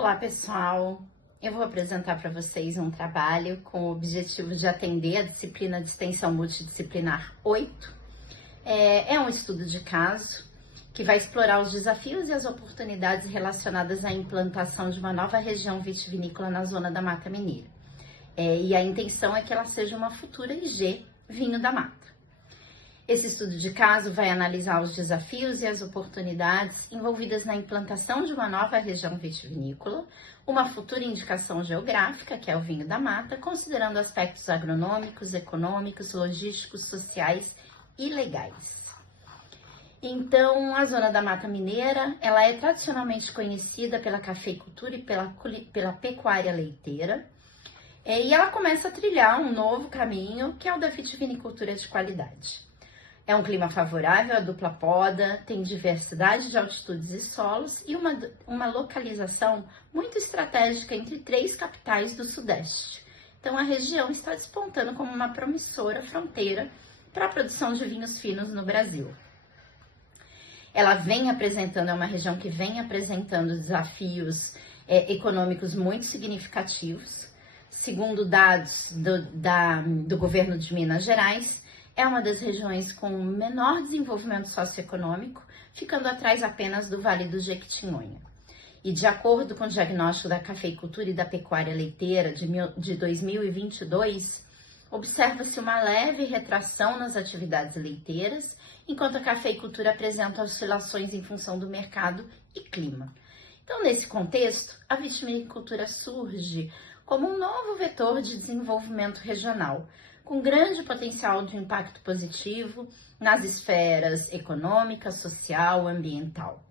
Olá pessoal, eu vou apresentar para vocês um trabalho com o objetivo de atender a disciplina de extensão multidisciplinar 8. É um estudo de caso que vai explorar os desafios e as oportunidades relacionadas à implantação de uma nova região vitivinícola na zona da Mata Mineira. E a intenção é que ela seja uma futura IG Vinho da Mata. Esse estudo de caso vai analisar os desafios e as oportunidades envolvidas na implantação de uma nova região vitivinícola, uma futura indicação geográfica, que é o vinho da mata, considerando aspectos agronômicos, econômicos, logísticos, sociais e legais. Então, a zona da Mata Mineira, ela é tradicionalmente conhecida pela cafeicultura e pela pecuária leiteira, e ela começa a trilhar um novo caminho, que é o da vitivinicultura de qualidade. É um clima favorável à dupla poda, tem diversidade de altitudes e solos e uma localização muito estratégica entre 3 capitais do Sudeste. Então, a região está despontando como uma promissora fronteira para a produção de vinhos finos no Brasil. Ela é uma região que vem apresentando desafios econômicos muito significativos. Segundo dados do governo de Minas Gerais, é uma das regiões com menor desenvolvimento socioeconômico, ficando atrás apenas do Vale do Jequitinhonha. E de acordo com o diagnóstico da cafeicultura e da pecuária leiteira de 2022, observa-se uma leve retração nas atividades leiteiras, enquanto a cafeicultura apresenta oscilações em função do mercado e clima. Então, nesse contexto, a vitivinicultura surge como um novo vetor de desenvolvimento regional, com grande potencial de impacto positivo nas esferas econômica, social, ambiental.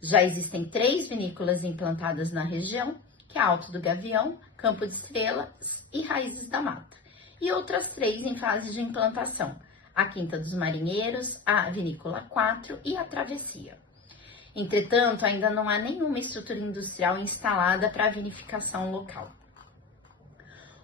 Já existem 3 vinícolas implantadas na região, que é Alto do Gavião, Campo de Estrelas e Raízes da Mata, e outras 3 em fase de implantação, a Quinta dos Marinheiros, a Vinícola 4 e a Travessia. Entretanto, ainda não há nenhuma estrutura industrial instalada para a vinificação local.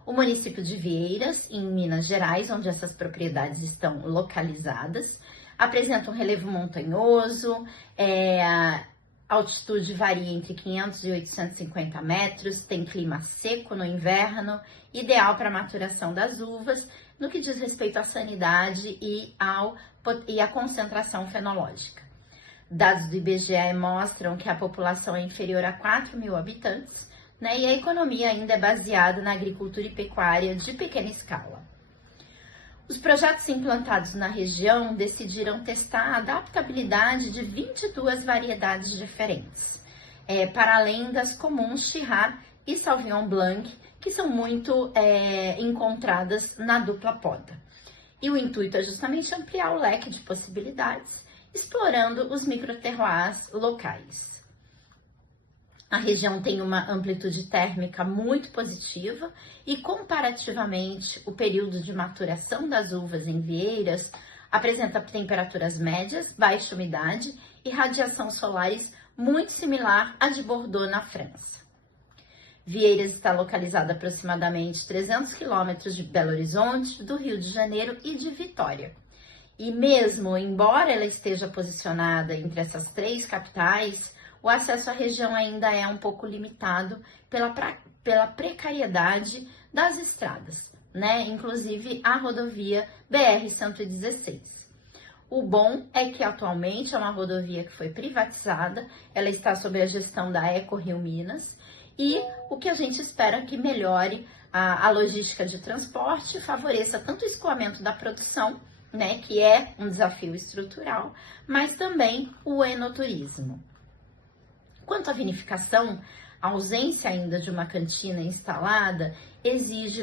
O município de Vieiras, em Minas Gerais, onde essas propriedades estão localizadas, apresenta um relevo montanhoso, a altitude varia entre 500 e 850 metros, tem clima seco no inverno, ideal para a maturação das uvas, no que diz respeito à sanidade e à concentração fenológica. Dados do IBGE mostram que a população é inferior a 4 mil habitantes, e a economia ainda é baseada na agricultura e pecuária de pequena escala. Os projetos implantados na região decidiram testar a adaptabilidade de 22 variedades diferentes, para além das comuns Shiraz e Sauvignon Blanc, que são muito encontradas na dupla poda. E o intuito é justamente ampliar o leque de possibilidades, explorando os microterroirs locais. A região tem uma amplitude térmica muito positiva e, comparativamente, o período de maturação das uvas em Vieiras apresenta temperaturas médias, baixa umidade e radiação solares muito similar à de Bordeaux, na França. Vieiras está localizada a aproximadamente 300 quilômetros de Belo Horizonte, do Rio de Janeiro e de Vitória. E mesmo, embora ela esteja posicionada entre essas 3 capitais, o acesso à região ainda é um pouco limitado pela precariedade das estradas, inclusive a rodovia BR-116. O bom é que atualmente é uma rodovia que foi privatizada, ela está sob a gestão da EcoRio Minas, e o que a gente espera que melhore a logística de transporte, favoreça tanto o escoamento da produção, que é um desafio estrutural, mas também o enoturismo. Quanto à vinificação, a ausência ainda de uma cantina instalada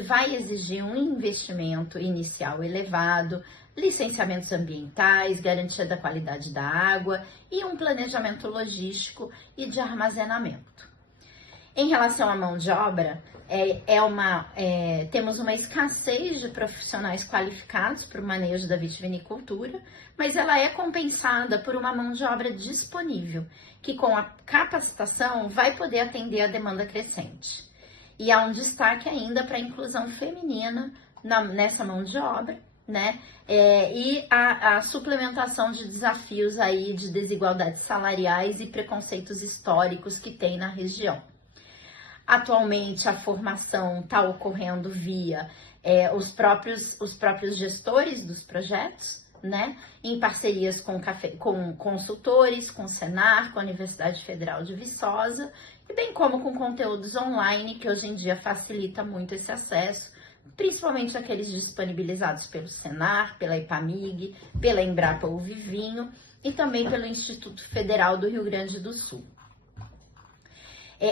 vai exigir um investimento inicial elevado, licenciamentos ambientais, garantia da qualidade da água e um planejamento logístico e de armazenamento. Em relação à mão de obra, temos uma escassez de profissionais qualificados para o manejo da vitivinicultura, mas ela é compensada por uma mão de obra disponível, que com a capacitação vai poder atender a demanda crescente. E há um destaque ainda para a inclusão feminina nessa mão de obra, e a suplementação de desafios aí de desigualdades salariais e preconceitos históricos que tem na região. Atualmente, a formação está ocorrendo via os próprios gestores dos projetos, né, em parcerias com consultores, com o Senar, com a Universidade Federal de Viçosa, e bem como com conteúdos online, que hoje em dia facilita muito esse acesso, principalmente aqueles disponibilizados pelo Senar, pela Epamig, pela Embrapa Uvivinho e também pelo Instituto Federal do Rio Grande do Sul.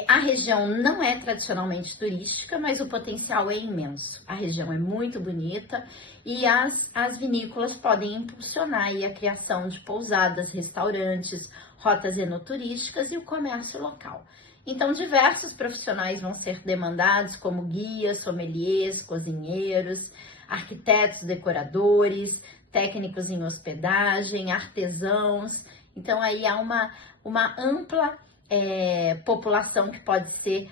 A região não é tradicionalmente turística, mas o potencial é imenso. A região é muito bonita e as vinícolas podem impulsionar aí a criação de pousadas, restaurantes, rotas enoturísticas e o comércio local. Então, diversos profissionais vão ser demandados, como guias, sommeliers, cozinheiros, arquitetos, decoradores, técnicos em hospedagem, artesãos. Então, aí há uma ampla população que pode ser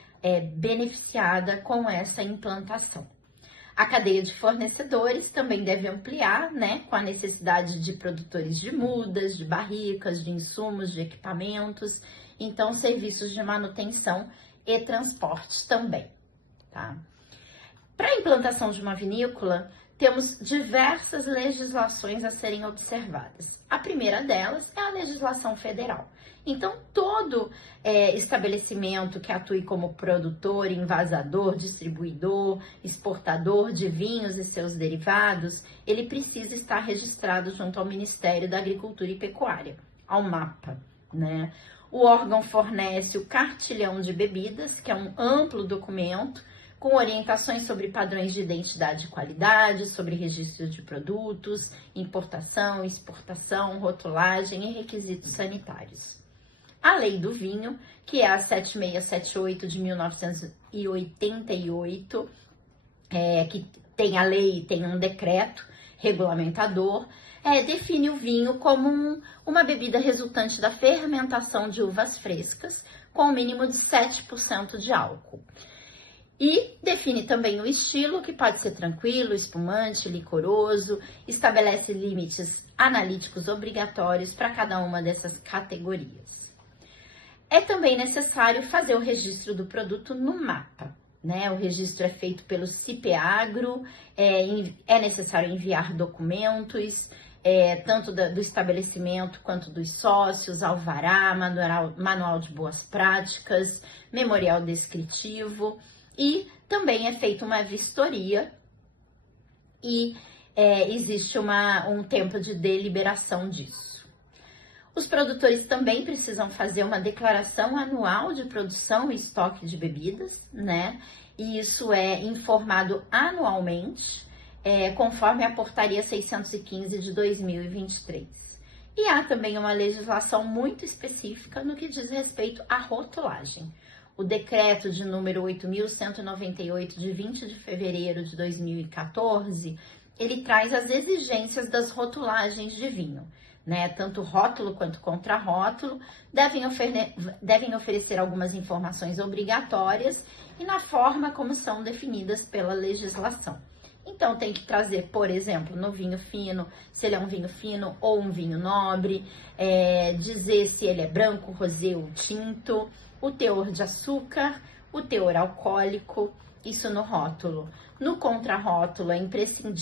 beneficiada com essa implantação. A cadeia de fornecedores também deve ampliar, né, com a necessidade de produtores de mudas, de barricas, de insumos, de equipamentos, então serviços de manutenção e transporte também, tá? Para a implantação de uma vinícola, temos diversas legislações a serem observadas. A primeira delas é a legislação federal. Então, todo estabelecimento que atue como produtor, envasador, distribuidor, exportador de vinhos e seus derivados, ele precisa estar registrado junto ao Ministério da Agricultura e Pecuária, ao MAPA, né? O órgão fornece o cartilhão de bebidas, que é um amplo documento com orientações sobre padrões de identidade e qualidade, sobre registro de produtos, importação, exportação, rotulagem e requisitos sanitários. A Lei do Vinho, que é a 7678 de 1988, que tem a lei, tem um decreto regulamentador, define o vinho como uma bebida resultante da fermentação de uvas frescas, com um mínimo de 7% de álcool. E define também o estilo, que pode ser tranquilo, espumante, licoroso, estabelece limites analíticos obrigatórios para cada uma dessas categorias. É também necessário fazer o registro do produto no MAPA, né? O registro é feito pelo CIPEAGRO, é necessário enviar documentos, tanto do estabelecimento quanto dos sócios, alvará, manual de boas práticas, memorial descritivo, e também é feita uma vistoria e existe um tempo de deliberação disso. Os produtores também precisam fazer uma declaração anual de produção e estoque de bebidas, né? E isso é informado anualmente, conforme a portaria 615 de 2023. E há também uma legislação muito específica no que diz respeito à rotulagem. O decreto de número 8.198 de 20 de fevereiro de 2014, ele traz as exigências das rotulagens de vinho, né? Tanto rótulo quanto contrarótulo devem oferecer algumas informações obrigatórias e na forma como são definidas pela legislação. Então, tem que trazer, por exemplo, no vinho fino, se ele é um vinho fino ou um vinho nobre, dizer se ele é branco, rosé ou tinto, o teor de açúcar, o teor alcoólico, isso no rótulo. No contrarótulo é imprescindível